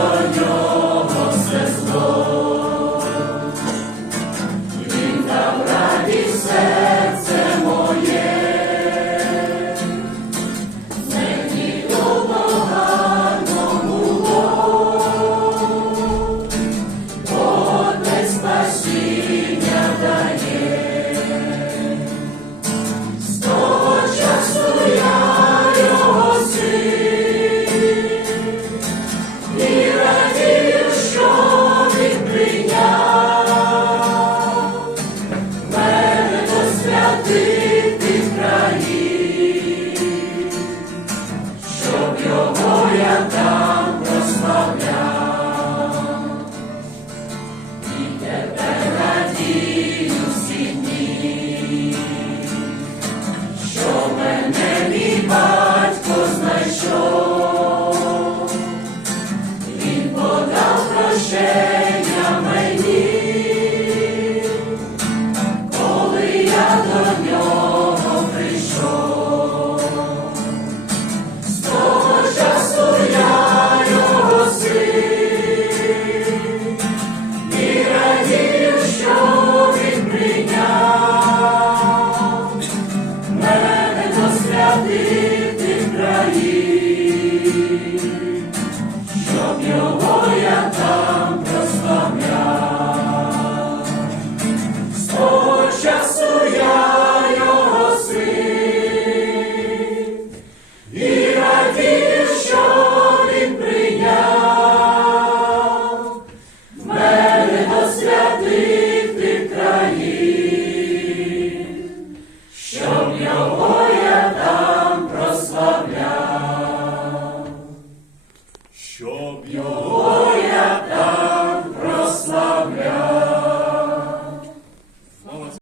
the